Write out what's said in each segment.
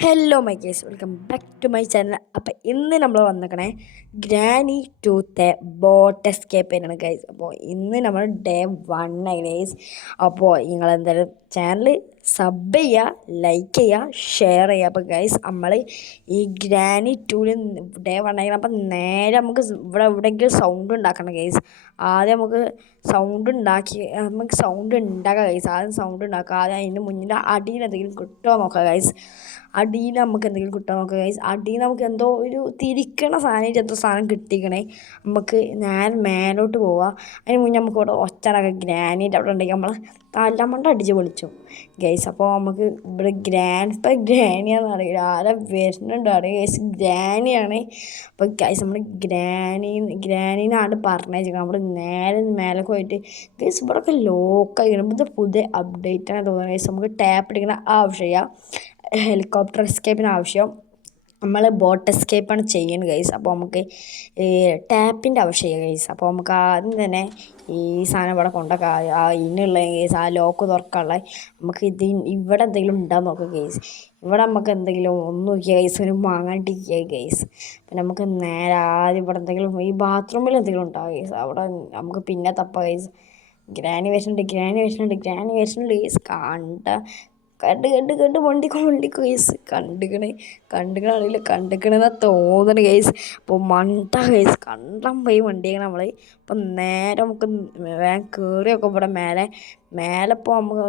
Hello my guys welcome back to my channel. അപ്പോൾ ഇന്ന് നമ്മൾ വന്നിക്കണേ ഗ്രാനി ടൂത്തെ ബോട്ട് എസ്കേപ്പിനാണ് ഗൈസ്. അപ്പോൾ ഇന്ന് നമ്മൾ ഡേ 1 ഗൈസ്. അപ്പോൾ നിങ്ങൾ എന്തായാലും ചാനൽ സബ് ചെയ്യുക, ലൈക്ക് ചെയ്യുക, ഷെയർ ചെയ്യുക. അപ്പോൾ ഗൈസ് നമ്മൾ ഈ ഗ്രാനി ടൂവിൽ ഡേ 1 ആയിരുന്നു. അപ്പം നേരെ നമുക്ക് എവിടെയെങ്കിലും സൗണ്ട് ഉണ്ടാക്കണം ഗൈസ്. ആദ്യം നമുക്ക് സൗണ്ട് ഉണ്ടാക്കാം ഗൈസ്. ആദ്യം സൗണ്ട് ഉണ്ടാക്കുക. ആദ്യം അതിൻ്റെ മുന്നിൽ അടിയിൽ എന്തെങ്കിലും കിട്ടുമോ നോക്കാം ഗൈസ്. അടിയിൽ നമുക്ക് എന്തെങ്കിലും കിട്ടാൻ നോക്കുക ഗൈസ്. അടിയിൽ നമുക്ക് എന്തോ ഒരു തിരിക്കണ സാധനമായിട്ട് എന്തോ സാധനം കിട്ടിക്കണേ. നമുക്ക് നേരെ മേലോട്ട് പോവുക. അതിന് മുന്നേ നമുക്ക് ഇവിടെ ഒച്ചടക്കം ഗ്രാനൈറ്റ് അവിടെ ഉണ്ടെങ്കിൽ നമ്മൾ തലമണ്ട അടിച്ച് പൊളിച്ചു ഗൈസ്. അപ്പോൾ നമുക്ക് ഇവിടെ ഇപ്പം ഗ്രാനിയാണെന്ന് അറിയില്ല, ആരെ വരുന്നുണ്ടോ അറിയാം ഗൈസ്. ഗ്രാനിയാണ്. അപ്പോൾ ഗൈസ് നമ്മൾ ഗ്രാനീനാണ് പറഞ്ഞേച്ചേക്കണം. നമ്മൾ നേരെ മേലെ പോയിട്ട് ഗൈസ് ഇവിടെയൊക്കെ ലോക്കായിരിക്കണം. ഇത് പുതിയ അപ്ഡേറ്റാണ് തോന്നുന്നത് ഗൈസ്. നമുക്ക് ടാപ്പ് അടിക്കുന്ന ആവശ്യമില്ല. ഹെലികോപ്റ്റർ എസ്കേപ്പിന് ആവശ്യം നമ്മൾ ബോട്ട് എസ്കേപ്പാണ് ചെയ്യുന്നത് ഗൈസ്. അപ്പോൾ നമുക്ക് ഈ ടാപ്പിൻ്റെ ആവശ്യമില്ല ഗൈസ്. അപ്പോൾ നമുക്ക് ആദ്യം തന്നെ ഈ സാധനം ഇവിടെ കൊണ്ടൊക്കെ ഇതിനുള്ള ഗൈസ്, ആ ലോക്ക് തുറക്കാനുള്ള നമുക്ക് ഇവിടെ എന്തെങ്കിലും ഉണ്ടാകും നോക്കുക ഗൈസ്. ഇവിടെ നമുക്ക് എന്തെങ്കിലും ഒന്നും നോക്കിയാൽ ഗൈസ്, ഒരു മാങ്ങാണ്ടിരിക്കുക ഗൈസ്. പിന്നെ നമുക്ക് നേരെ ആദ്യം ഇവിടെ എന്തെങ്കിലും ഈ ബാത്റൂമിൽ എന്തെങ്കിലും ഉണ്ടാവും ഗൈസ്. അവിടെ നമുക്ക് പിന്നെ തപ്പ ഗൈസ്. ഗ്രാനി വരുന്നുണ്ട് ഗൈസ്. കണ്ട് വണ്ടിക്ക് ഗൈസ്. കണ്ടുകണ കണ്ടുക്കണെന്നാ തോന്നണ ഗൈസ്. അപ്പോൾ മണ്ട ഗൈസ്, കണ്ടാൻ പോയി വണ്ടിയാണ് നമ്മൾ. അപ്പം നേരെ നമുക്ക് വേഗം കയറിയൊക്കെ ഇവിടെ മേലെ ഇപ്പോൾ നമുക്ക്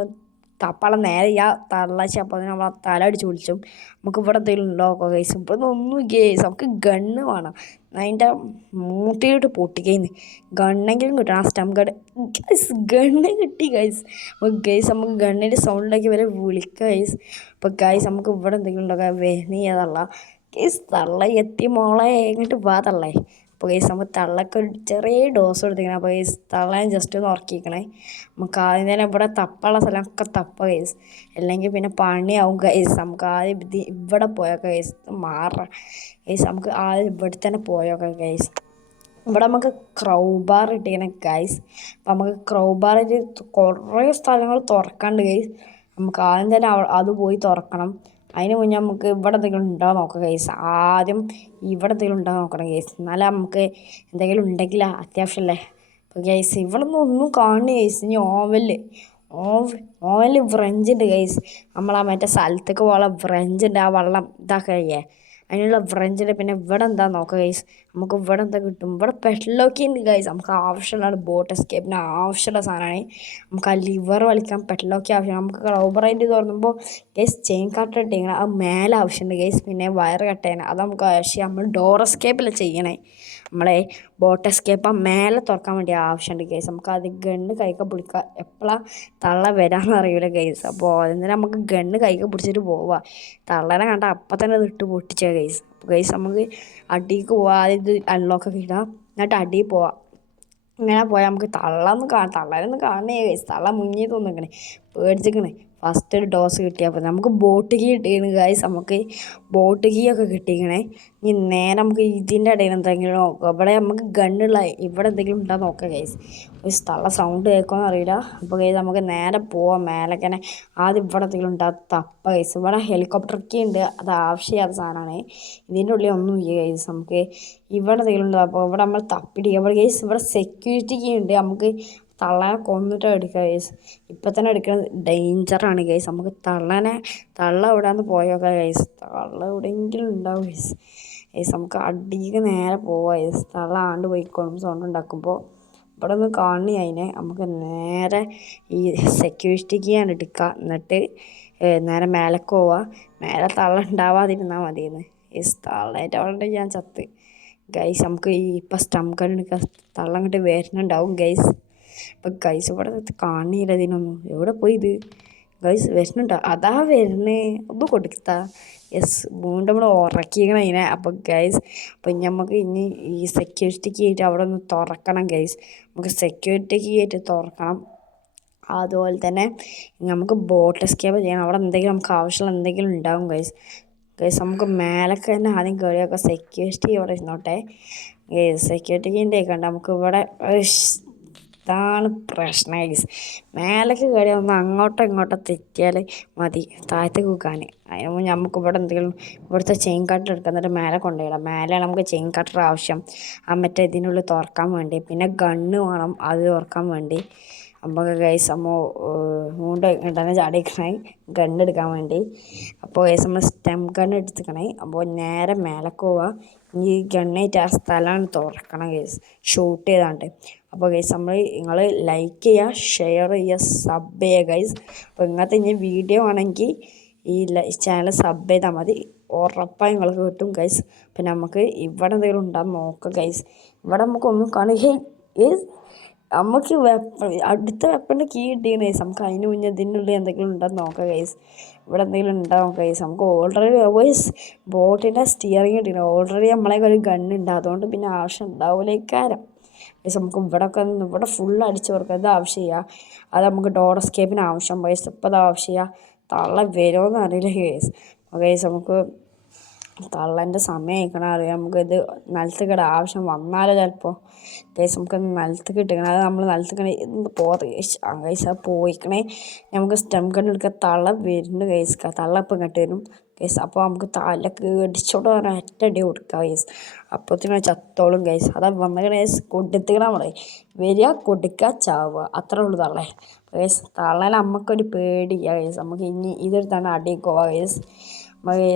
തപ്പാളം നേരെ തള്ളാച്ചി. അപ്പോൾ അതിന് നമ്മൾ തല അടിച്ച് വിളിച്ചു. നമുക്ക് ഇവിടെ എന്തെങ്കിലും ഉണ്ടോ ഗൈസ്. ഇവിടെ ഒന്നും ഗൈസ്. നമുക്ക് ഗണ്ണ് വേണം. അതിൻ്റെ മൂട്ടിയിട്ട് പൊട്ടിക്കഴിഞ്ഞ് ഗണ്ണെങ്കിലും കിട്ടണം. ആ സ്റ്റം ഗൺ ഗൈസ്, ഗണ്ണ് കിട്ടി ഗൈസ്. അപ്പോൾ ഗൈസ് നമുക്ക് ഗണ്ണിൻ്റെ സൗണ്ടിലേക്ക് വരെ വിളിക്കുക ഗൈസ്. അപ്പോൾ ഗൈസ് നമുക്ക് ഇവിടെ എന്തെങ്കിലും ഉണ്ടാക്കുക. വേനീയ തള്ള ഗൈസ്, തള്ള എത്തി മോളെ എങ്ങോട്ട് വാ തള്ളേ. അപ്പോൾ ഗൈസ് നമുക്ക് തള്ളക്ക് ഒരു ചെറിയ ഡോസ് കൊടുത്തിരിക്കണം. അപ്പോൾ ഗൈസ് തള്ളയെ ജസ്റ്റ് ഒന്ന് ഉറക്കിക്കണേ. നമുക്ക് ആദ്യം തന്നെ ഇവിടെ തപ്പുള്ള സ്ഥലമൊക്കെ തപ്പ ഗൈസ്, അല്ലെങ്കിൽ പിന്നെ പണിയാവും ഗൈസ്. നമുക്ക് ആദ്യം ഇവിടെ പോയൊക്കെ ഗൈസ് ഗൈസ്. നമുക്ക് ആദ്യം ഇവിടെ തന്നെ പോയൊക്കെ ഗൈസ്. ഇവിടെ നമുക്ക് ക്രൗബാർ ഇട്ടിങ്ങനെ ഗൈസ്. അപ്പം നമുക്ക് ക്രൗബാറിൽ കുറേ സ്ഥലങ്ങൾ തുറക്കാണ്ട് ഗൈസ്. നമുക്ക് ആദ്യം തന്നെ അത് പോയി തുറക്കണം. അതിന് മുന്നേ നമുക്ക് ഇവിടെ എന്തെങ്കിലും ഉണ്ടാകാൻ നോക്കാം ഗൈസ്. ആദ്യം ഇവിടെ എന്തെങ്കിലും ഉണ്ടാകാൻ നോക്കണം ഗൈസ്. എന്നാലേ നമുക്ക് എന്തെങ്കിലും ഉണ്ടെങ്കിൽ അത്യാവശ്യമല്ലേ. അപ്പോൾ ഗൈസ് ഇവിടെ ഒന്നും കാണുക ഗൈസ്. ഇനി ഓവനിൽ ഫ്രഞ്ച് ഉണ്ട് ഗൈസ്. നമ്മളാ മറ്റേ സ്ഥലത്തേക്ക് പോകാനുള്ള ഫ്രഞ്ച് ഉണ്ട്. ആ വെള്ളം ഇതാക്കേ അതിനുള്ള ഫ്രഞ്ചിൻ്റെ. പിന്നെ ഇവിടെ എന്താ നോക്കുക ഗൈസ്. നമുക്ക് ഇവിടെ എന്താ കിട്ടും. ഇവിടെ പെട്ലോക്കി ഉണ്ട് ഗൈസ്. നമുക്ക് ആവശ്യമുള്ളതാണ് ബോട്ട് എസ്കേപ്പിന് ആവശ്യമുള്ള സാധനമാണ്. നമുക്ക് ആ ലിവർ വലിക്കാൻ പെട്ലോക്കി ആവശ്യമാണ്. നമുക്ക് റോബറായിട്ട് തുറന്നുമ്പോൾ ഗൈസ് ചെയിൻ കട്ട് ഇട്ടിങ്ങനെ അത് മേലെ ആവശ്യമുണ്ട് ഗൈസ്. പിന്നെ വയർ കട്ട് ചെയ്യണം, അത് നമുക്ക് ആവശ്യം. നമ്മൾ ഡോർ എസ്കേപ്പിൽ ചെയ്യണേ. നമ്മളെ ബോട്ട് എസ്കേപ്പ് മേലെ തുറക്കാൻ വേണ്ടി ആവശ്യമുണ്ട് ഗൈസ്. നമുക്ക് അത് ഗണ്ണ് കൈക്ക് പിടിക്കുക. എപ്പോഴാണ് തള്ള വരാമെന്ന് അറിയില്ല ഗൈസ്. അപ്പോൾ അതിന് നമുക്ക് ഗണ്ണ് കൈക്ക് പിടിച്ചിട്ട് പോവുക. തള്ളനെ കണ്ട അപ്പം തന്നെ ഇത് ഇട്ട് പൊട്ടിച്ച ഗൈസ്. ഗൈസ് നമുക്ക് അടിക്ക് പോവാം. ആദ്യം ഇത് അൺലോക്കൊക്കെ ഇടാം, എന്നിട്ട് അടിയിൽ പോവാം. ഇങ്ങനെ പോയാൽ നമുക്ക് തള്ളനൊന്നും കാണണേ ഗൈസ്. തള്ള മുങ്ങിൽ തോന്നിക്കണേ, പേടിച്ചിക്കണേ. ഫസ്റ്റ് ഒരു ഡോസ് കിട്ടിയാൽ പോലെ നമുക്ക് ബോട്ട് കീ കിട്ടിയാണ് ഗൈസ്. നമുക്ക് ബോട്ട് കീ ഒക്കെ കിട്ടിക്കണേ. ഇനി നേരെ നമുക്ക് ഇതിൻ്റെ ഇടയിൽ എന്തെങ്കിലും നോക്കാം. ഇവിടെ നമുക്ക് ഗണ്ണുള്ള ഇവിടെ എന്തെങ്കിലും ഉണ്ടാകും നോക്കാം ഗൈസ്. ഒരു തള്ള സൗണ്ട് കേൾക്കുമെന്ന് അറിയില്ല. അപ്പോൾ ഗൈസ് നമുക്ക് നേരെ പോവാം മേലേക്കനെ. ആദ്യം ഇവിടെ എന്തെങ്കിലും ഉണ്ടാകും തപ്പ ഗൈസ്. ഇവിടെ ഹെലികോപ്റ്റർ കീ ഉണ്ട്, അത് ആവശ്യമില്ലാത്ത സാധനമാണ്. ഇതിൻ്റെ ഉള്ളിൽ ഒന്നും ഇല്ല ഗൈസ്. നമുക്ക് ഇവിടെ എന്തെങ്കിലും ഉണ്ടാകും. അപ്പോൾ ഇവിടെ നമ്മൾ തപ്പിടിക്കുക. ഇവിടെ ഗൈസ് ഇവിടെ സെക്യൂരിറ്റി കീ ഉണ്ട്. നമുക്ക് തള്ളനെ കൊന്നിട്ട് എടുക്കുക ഗൈസ്. ഇപ്പം തന്നെ എടുക്കുന്നത് ഡേഞ്ചറാണ് ഗൈസ്. നമുക്ക് തള്ള എവിടെയാന്ന് പോയൊക്കെ ഗൈസ്. തള്ള എവിടെയെങ്കിലും ഉണ്ടാവും ഗൈസ്. ഗൈസ് നമുക്ക് അടിക്ക് നേരെ പോവാം ഗൈസ്. തള്ള ആണ്ട് പോയിക്കോളും സൗണ്ട് ഉണ്ടാക്കുമ്പോൾ. ഇവിടെ ഒന്ന് കാണി അതിനെ. നമുക്ക് നേരെ ഈ സെക്യൂരിറ്റി കീയാണ് എടുക്കുക. എന്നിട്ട് നേരെ മേലേക്ക് പോവുക. മേലെ തള്ള ഉണ്ടാവാതിരുന്നാൽ മതിയെന്ന് ഗൈസ്. തള്ളേറ്റ് അവിടെ ഞാൻ ചത്ത് ഗൈസ്. നമുക്ക് ഈ ഇപ്പം സ്റ്റം ഗൺ എടുക്കുക. തള്ള അങ്ങോട്ട് വരുന്നുണ്ടാവും ഗൈസ്. ഇപ്പം ഗൈസ് ഇവിടെ കാണില്ല ഇതിനൊന്നും. എവിടെ പോയി ഇത് ഗൈസ്? വരുന്നുണ്ടോ? അതാ വരുന്നേ. ഒന്ന് കൊടുത്താ യെസ്. വീണ്ടും നമ്മൾ ഉറക്കിക്കണം അതിനെ. അപ്പം ഗൈസ് അപ്പം നമുക്ക് ഇനി ഈ സെക്യൂരിറ്റി കീ ആയിട്ട് അവിടെ ഒന്ന് തുറക്കണം ഗൈസ്. നമുക്ക് സെക്യൂരിറ്റി കീ ആയിട്ട് തുറക്കണം. അതുപോലെ തന്നെ നമുക്ക് ബോട്ട് എസ്കേപ്പ് ചെയ്യണം. അവിടെ എന്തെങ്കിലും നമുക്ക് ആവശ്യമുള്ള എന്തെങ്കിലും ഉണ്ടാകും ഗൈസ്. ഗൈസ് നമുക്ക് മേലൊക്കെ തന്നെ ആദ്യം കയറിയൊക്കെ സെക്യൂരിറ്റി ഇവിടെ ഇരുന്നോട്ടെ. സെക്യൂരിറ്റി കീൻ്റെ കണ്ട നമുക്ക് ഇവിടെ ഇതാണ് പ്രശ്നം ഗൈസ്. മേലേക്ക് കയറി ഒന്ന് അങ്ങോട്ടോ ഇങ്ങോട്ടോ തെറ്റിയാൽ മതി താഴത്തേക്ക് വെക്കാൻ. അതിന് മുമ്പ് നമുക്ക് ഇവിടെ എന്തെങ്കിലും ഇവിടുത്തെ ചെയിൻ കട്ടർ എടുക്കുക, എന്നിട്ട് മേലെ കൊണ്ടുപോയിടാം. മേലെയാണ് നമുക്ക് ചെയിൻ കട്ടർ ആവശ്യം, ആ മറ്റേ ഇതിനുള്ളിൽ തുറക്കാൻ വേണ്ടി. പിന്നെ ഗണ്ണ് വേണം അത് തുറക്കാൻ വേണ്ടി. നമുക്ക് ഗൈസ് മൂണ്ട് ഇടനെ ചാടിക്കണേ ഗണ്ണെടുക്കാൻ വേണ്ടി. അപ്പോൾ ഗൈസ് നമ്മൾ സ്റ്റെം ഗണ്ണ് എടുത്തിക്കണേ. അപ്പോൾ നേരെ മേലേക്ക് പോവുക. ഈ ഗണ്ണായിട്ട് ആ സ്ഥലമാണ് തുറക്കണം ഗൈസ്, ഷൂട്ട് ചെയ്താണ്ട്. അപ്പോൾ ഗൈസ് നിങ്ങൾ ലൈക്ക് ചെയ്യുക, ഷെയർ ചെയ്യുക, സബ് ചെയ്യുക ഗൈസ്. അപ്പോൾ ഇങ്ങനത്തെ ഇനി വീഡിയോ ആണെങ്കിൽ ഈ ചാനൽ സബ് ചെയ്താൽ മതി, ഉറപ്പായി നിങ്ങൾക്ക് കിട്ടും ഗൈസ്. പിന്നെ നമുക്ക് ഇവിടെ എന്തെങ്കിലും ഉണ്ടാകും നോക്കാം ഗൈസ്. ഇവിടെ നമുക്കൊന്നും കാണുകയും നമുക്ക് അടുത്ത വെപ്പൻ്റെ കീ കിട്ടിയാണ് ഗൈസ്. നമുക്ക് അതിന് മുന്നേ ഇതിനുള്ളിൽ എന്തെങ്കിലും ഉണ്ടെന്ന് നോക്കാം ഗൈസ്. ഇവിടെ എന്തെങ്കിലും ഉണ്ടാവും ഗൈസ്. നമുക്ക് ഓൾറെഡി ഗൈസ് ബോട്ടിൻ്റെ സ്റ്റിയറിങ് കിട്ടിയില്ല. ഓൾറെഡി നമ്മളെ ഒരു ഗണ്ണുണ്ട്, അതുകൊണ്ട് പിന്നെ ആവശ്യം ഉണ്ടാവില്ലേക്കാരം ഗൈസ്. നമുക്ക് ഇവിടെ ഫുൾ അടിച്ച് കൊടുക്കുക, അത് ആവശ്യമില്ല. അത് നമുക്ക് ഡോർ എസ്കേപ്പിന് ആവശ്യം ഗൈസ്. ഇപ്പോൾ അത് ആവശ്യമില്ല. തള്ള വരുമോയെന്ന് അറിയില്ല ഗൈസ്. ഗൈസ് നമുക്ക് തള്ളേൻ്റെ സമയം കഴിക്കണം അറിയാം. നമുക്കിത് നിലത്ത് കിട ആവശ്യം വന്നാലോ ചിലപ്പോൾ ഗൈസ്. നമുക്ക് നിലത്ത് കിട്ടണം, അത് നമ്മൾ നിലത്ത് പോകാത്ത ഗൈസ്. അത് പോയിക്കണേ നമുക്ക് സ്റ്റെം ഗൺ എടുക്കുക. തള്ള വരുന്നുണ്ട് ഗൈസ്, തള്ള ഇപ്പം ഇങ്ങോട്ട് വരും ഗൈസ്. അപ്പോൾ നമുക്ക് തലക്ക് ഇടിച്ചോട്ട് പറഞ്ഞാൽ ഒറ്റടി കൊടുക്കുക ഗൈസ്. അപ്പോഴത്തേനും ചത്തോളും ഗൈസ്. അതാ വന്ന ഗൈസ് കൊടുത്തിക്കണം നമ്മളെ വരിക, കൊടുക്കുക, ചാവുക, അത്രേ ഉള്ളൂ തള്ളേ ഗൈസ്. തള്ളേനെ നമുക്കൊരു പേടിക്കുക ഗൈസ്. നമുക്ക് ഇനി ഇതെടുത്താണ് അടിയിൽ പോവുക ഗൈസ്.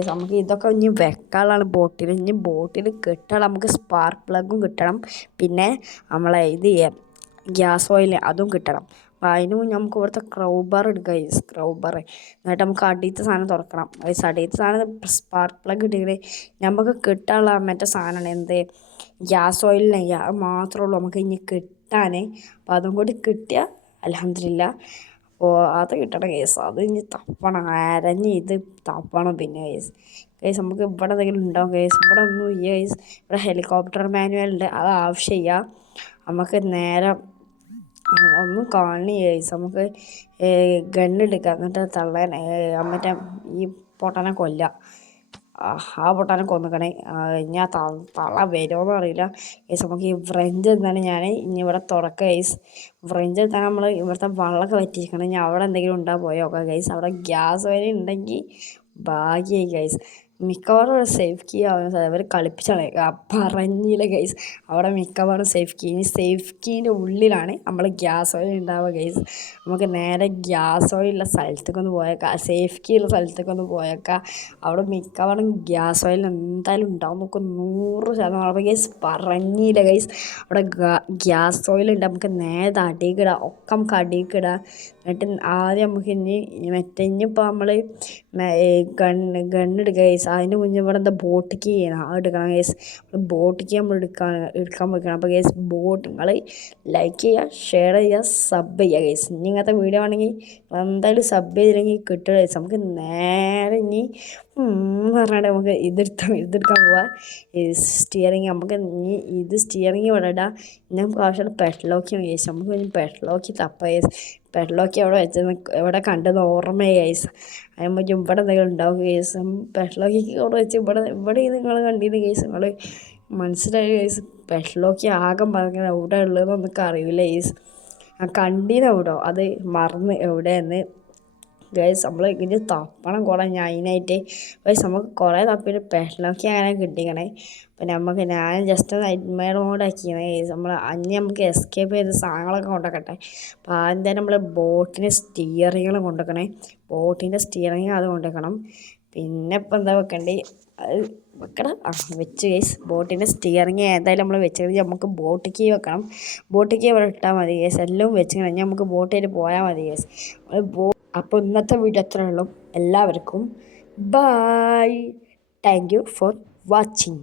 നമുക്ക് ഇതൊക്കെ ഇനി വെക്കാനുള്ളതാണ് ബോട്ടിൽ. ഇനി ബോട്ടിൽ കിട്ടണം, നമുക്ക് സ്പാർക്ക് പ്ലഗും കിട്ടണം, പിന്നെ നമ്മളെ ഇത് ഗ്യാസ് ഓയിൽ അതും കിട്ടണം. അപ്പോൾ അതിന് മുന്നേ നമുക്ക് ഇവിടുത്തെ ക്രൗബാർ എടുക്കുക ഗൈസ്, ക്രൗബാർ. എന്നിട്ട് നമുക്ക് അടിയത്തെ സാധനം തുറക്കണം ഗൈസ്. അടിയത്തെ സാധനം സ്പാർക്ക് പ്ലഗ് കിട്ടിയത് നമുക്ക് കിട്ടാനുള്ള മറ്റേ സാധനമാണ് എന്ത്, ഗ്യാസ് ഓയിലിനെ മാത്രമേ ഉള്ളൂ നമുക്ക് ഇനി കിട്ടാൻ. അപ്പോൾ അതും കൂടി കിട്ടിയാൽ അൽഹംദുലില്ലാ. അപ്പോൾ അത് കിട്ടണം കേസ്. അത് ഇനി തപ്പണം, അരഞ്ഞ് ഇത് തപ്പണം. പിന്നെ കേസ് നമുക്ക് ഇവിടെ എന്തെങ്കിലും ഉണ്ടാവും കേസ്. ഇവിടെ ഒന്നും ഇല്ല കേസ്. ഇവിടെ ഹെലികോപ്റ്റർ മാനുവലുണ്ട്, അത് ആവശ്യമില്ല. നമുക്ക് നേരെ ഒന്നും കാണി കേസ്. നമുക്ക് ഗണ്ണെടുക്കാം, എന്നിട്ട് തള്ളാൻ മറ്റേ ഈ പൊട്ടനെ കൊല്ലാം. ആ പൊട്ടാനെ കൊന്നിക്കണേ. ഞാൻ തള്ള വരുമോയെന്ന് അറിയില്ല കേസ്. നമുക്ക് ഈ ഫ്രഞ്ച് എന്താണ് ഞാൻ ഇനി ഇവിടെ തുറക്കുക കേസ്. ഫ്രഞ്ച് എന്താണ് നമ്മൾ ഇവിടുത്തെ വെള്ളമൊക്കെ വറ്റിയിരിക്കണം. ഇനി അവിടെ എന്തെങ്കിലും ഉണ്ടാകും പോയോക്കാം ഗൈസ്. അവിടെ ഗ്യാസ് വരെ ഉണ്ടെങ്കിൽ ഭാഗ്യമായി ഗൈസ്. മിക്കവാറും ഒരു സേഫ് കീ ആവുന്ന അവർ കളിപ്പിച്ചാണ് പറഞ്ഞില്ല ഗൈസ്. അവിടെ മിക്കവാറും സേഫ് കീ. ഇനി സേഫ് കീൻ്റെ ഉള്ളിലാണ് നമ്മൾ ഗ്യാസ് ഓയിൽ ഉണ്ടാവുക ഗൈസ്. നമുക്ക് നേരെ ഗ്യാസ് ഓയിലുള്ള സ്ഥലത്തേക്ക് ഒന്ന് പോയേക്കാം, സേഫ് കീ ഉള്ള സ്ഥലത്തേക്ക് ഒന്ന് പോയേക്കാം. അവിടെ മിക്കവാറും ഗ്യാസ് ഓയിൽ എന്തായാലും ഉണ്ടാവും, നമുക്ക് 100%. അപ്പോൾ ഗൈസ് പറഞ്ഞില്ല ഗൈസ്, അവിടെ ഗ്യാസ് ഓയിലുണ്ട്. നമുക്ക് നേരെ അടിയിക്കിടാം, ഒക്കെ നമുക്ക് അടിയിക്കിടാം. എന്നിട്ട് ആദ്യം നമുക്ക് ഇനിയിപ്പോൾ നമ്മൾ ഗണ്ണെടുക്കുക ഗൈസ്. അതിന് മുന്നേ ഇവിടെ എന്താ ബോട്ട് കീ ചെയ്യണം, അത് എടുക്കണം ഗൈസ്. ബോട്ട് കീ നമ്മൾ എടുക്കാൻ വെക്കണം. അപ്പോൾ ഗൈസ് ബോട്ട് നിങ്ങൾ ലൈക്ക് ചെയ്യുക, ഷെയർ ചെയ്യുക, സബ് ചെയ്യുക ഗൈസ്. ഇനി ഇങ്ങനത്തെ വീഡിയോ ആണെങ്കിൽ എന്തായാലും സബ് ചെയ്തില്ലെങ്കിൽ കിട്ടുക ഗൈസ്. നമുക്ക് നേരെ ഇനി പറഞ്ഞാൽ നമുക്ക് ഇതെടുക്കാൻ പോവാം. സ്റ്റിയറിങ് നമുക്ക് ഇനി ഇത് സ്റ്റിയറിങ് ഇവിടെ ഇടാം. ഇനി നമുക്ക് ആവശ്യമുള്ള പെട്ലോക്കിയാണ് ഗൈസ്. നമുക്ക് ഇനി പെട്ലോക്കി തപ്പ ഗൈസ്. പെട്ലോക്കി അവിടെ വെച്ചത് ഇവിടെ കണ്ടത് ഓർമ്മയായി ഗൈസ്. അതിന് ഇവിടെ എന്തെങ്കിലും ഉണ്ടാവും ഗൈസ്. പെട്ലോക്കിക്ക് അവിടെ വെച്ച് ഇവിടെ നിങ്ങൾ കണ്ടിരുന്ന ഗൈസ്, നിങ്ങൾ മനസ്സിലായി ഗൈസ്. പെട്ലോക്കി ആകെ പറഞ്ഞ എവിടെ ഉള്ളതെന്ന് നമുക്ക് അറിയില്ല ഗൈസ്. കണ്ടീന എവിടോ അത് മറന്ന് എവിടെയെന്ന് ഗൈസ്. നമ്മൾ ഇങ്ങനെ തപ്പണം കുറേ അതിനായിട്ട് ഗൈസ്. നമുക്ക് കുറേ തപ്പിയിട്ട് പെട്ലോക്കി അങ്ങനെ കിട്ടിക്കണേ. പിന്നെ നമുക്ക് ഞാൻ ജസ്റ്റ് നൈറ്റ്മെയർ മോഡാക്കിയാണ് ഗൈസ്. നമ്മൾ അഞ്ഞ് നമുക്ക് എസ്കേപ്പ് ചെയ്ത് സാധനങ്ങളൊക്കെ കൊണ്ടുവെക്കട്ടെ. അപ്പോൾ ആദ്യം തന്നെ നമ്മൾ ബോട്ടിൻ്റെ സ്റ്റിയറിങ്ങൾ കൊണ്ടുവെക്കണേ. ബോട്ടിൻ്റെ സ്റ്റിയറിങ് അത് കൊണ്ടുവെക്കണം. പിന്നെ ഇപ്പം എന്താ വെക്കണ്ടേ, അത് വെക്കണം. വെച്ച് ഗൈസ്. ബോട്ടിൻ്റെ സ്റ്റിയറിങ് ഏതായാലും നമ്മൾ വെച്ച് കഴിഞ്ഞാൽ നമുക്ക് ബോട്ട് കീ വെക്കണം. ബോട്ട് കീ ഇവിടെ ഇട്ടാൽ മതി ഗൈസ്. എല്ലാം വെച്ച് കഴിഞ്ഞാൽ നമുക്ക് ബോട്ടിൽ പോയാൽ മതി ഗൈസ്. അപ്പോൾ ഇന്നത്തെ വീഡിയോ അത്രേ ഉള്ളൂ. എല്ലാവർക്കും bye. Thank you for watching.